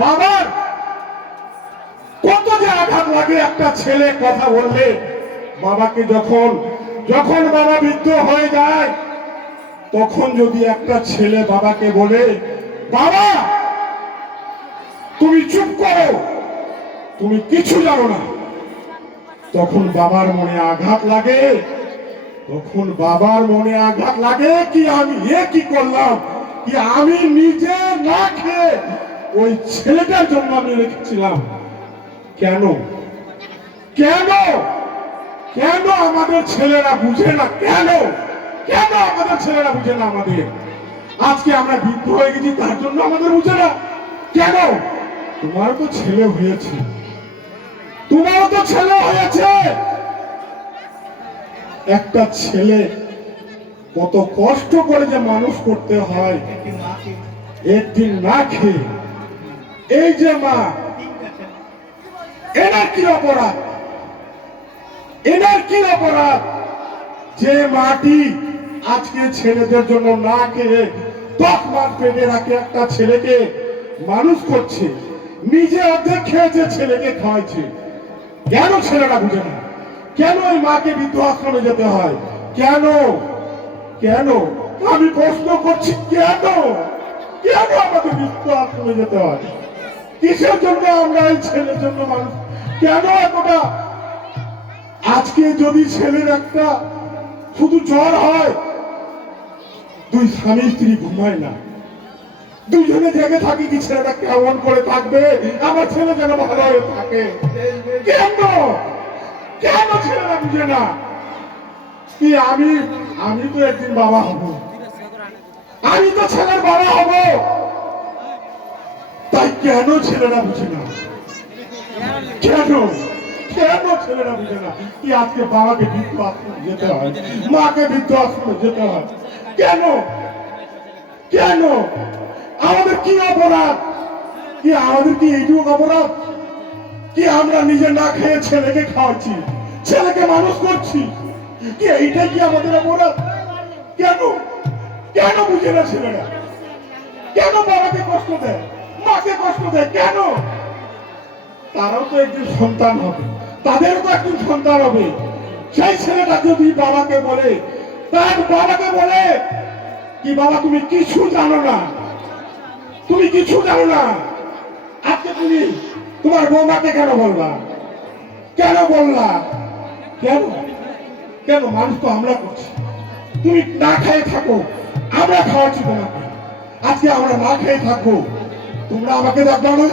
বাবার কত যে আঘাত লাগে একটা ছেলে কথা বললে। বাবাকে যখন যখন বাবা বৃদ্ধ হয়ে যায়, তখন যদি একটা ছেলে বাবাকে বলে, বাবা তুমি চুপ করো, তুমি কিছু জানো না, তখন বাবার মনে আঘাত লাগে। তখন বাবার মনে আঘাত লাগে কি আমি কি করলাম, কি আমি নিজে না খেয়ে ওই ছেলেটার জন্য আমি রেখেছিলাম। কেন কেন কেন আমাদের ছেলেরা বুঝে না? কেন কেন আমাদের ছেলেরা বুঝে না? আমাদের আজকে আমরা বৃদ্ধ হয়ে গেছি তার জন্য আমাদের বুঝে না কেন? তোমার তো ছেলে হয়েছে, তোমারও তো ছেলে হয়েছে। একটা ছেলে কত কষ্ট করে যে মানুষ করতে হয় একদিন না খেয়ে। এই যে মা, এনার কি অপরাধ? এনার কি অপরাধ যে মাটি আজকে ছেলেদের জন্য না খেয়ে 10 মাস পেটে রাখে একটা ছেলেকে মানুষ করছে, নিজে অর্ধেক খেয়েছে, ছেলেকে খাওয়াইছে। কেন ছেলেরা বুঝে না? কেন ওই মাকে বৃদ্ধ আশ্রমে যেতে হয়? কেন কেন আমি প্রশ্ন করছি, কেন কেন আমাদের বৃদ্ধ আশ্রমে যেতে হয়? কিসের জন্য আমরা এই ছেলের জন্য মানুষ? কেন এতটা? আজকে যদি ছেলের একটা শুধু জ্বর হয়, দুই স্বামী স্ত্রী ঘুমায় না, দুজনে জেগে থাকি, কি ছেলেটা কেমন করে থাকবে? আমার ছেলে যেন ভালো হয়ে থাকে। কেন কেন ছেলেরা বুঝে না কি আমি আমি তো একদিন বাবা হব, আমি তো ছেলের বাবা হব, তাই কেন ছেলেরা বুঝে না? কেন কেন ছেলেরা বুঝে না কি আজকে বাবাকে বৃদ্ধ আশ্রমে যেতে হয়, মাকে বৃদ্ধ আশ্রমে যেতে হয়? কেন কেন আমাদের কি অপরাধ? কি আমাদের কি এইটুকু অপরাধ কি আমরা নিজে না খেয়ে ছেলেকে খাওয়াচ্ছি, ছেলেকে মানুষ করছি? কি এইটাই কি আমাদের অপরাধ? কেন কেন বুঝে না ছেলেরা? কেন বাবাকে কষ্ট দেয়, মাকে কষ্ট দেয়? কেন? তারাও তো একদিন সন্তান হবে, তাদেরও তো একদিন সন্তান হবে। সেই ছেলেটা যদি বাবাকে বলে, তার বাবাকে বলে কি বাবা তুমি কিছু জানো না, তুমি কিছু জানো না, আজকে তুমি তোমার বৌমাকে কেন বলবা? কেন বললা? কেন কেন? মানুষ তো আমরা করছি, তুমি না খেয়ে থাকো, আমরা খাওয়াচ্ছি তোমাকে, আজকে আমরা না খেয়ে থাকবো, তোমরা আমাকে দেখবা না,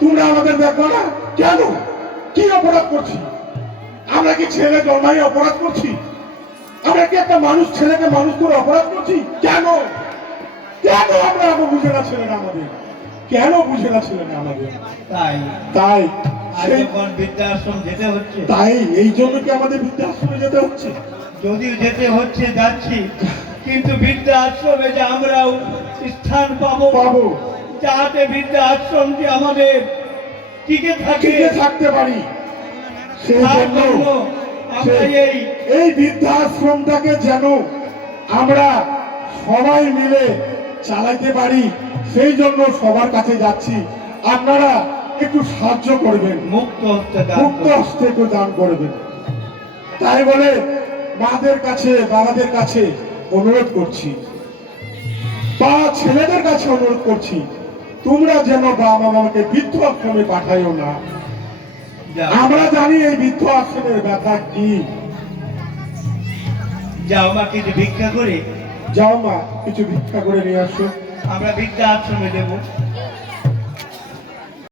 তোমরা আমাদের দেখবা না? কেন? কি অপরাধ করছি আমরা? কি ছেলে জন্মাই অপরাধ করছি? আমরা কি একটা মানুষ ছেলেকে মানুষ করে অপরাধ করছি? কেন কেন আমরা বুঝে না ছেলেরা আমাদের? কেন বুঝে না ছেলেরা আমাদের? তাই তাই বৃদ্ধাশ্রম যেতে হচ্ছে। তাই এই জন্য কি আমাদের বৃদ্ধাশ্রমে যেতে হচ্ছে? যদিও যেতে হচ্ছে, যাচ্ছি, কিন্তু বৃদ্ধাশ্রমে যে আমরাও স্থান পাবো পাবো, যাতে বৃদ্ধাশ্রমটি আমাদের টিকে থাকতে পারি, সেই জন্য আমরা এই বৃদ্ধাশ্রমটাকে যেন আমরা সবাই মিলে চালাইতে পারি, সেই জন্য সবার কাছে যাচ্ছি। আপনারা একটু সাহায্য করবেন, মুক্ত হস্তে একটু দান করবেন। তাই বলে মাদের কাছে, বাবাদের কাছে অনুরোধ করছি, বা ছেলেদের কাছে অনুরোধ করছি, তোমরা যেন বাবা মামাকে বৃদ্ধ আশ্রমে পাঠাইও না। আমরা জানি এই বৃদ্ধ আশ্রমের ব্যথা কি। যাও মা, কিছু ভিক্ষা করে, যাও মা, কিছু ভিক্ষা করে নিয়ে আসো, আমরা বৃদ্ধা আশ্রমে দেবো।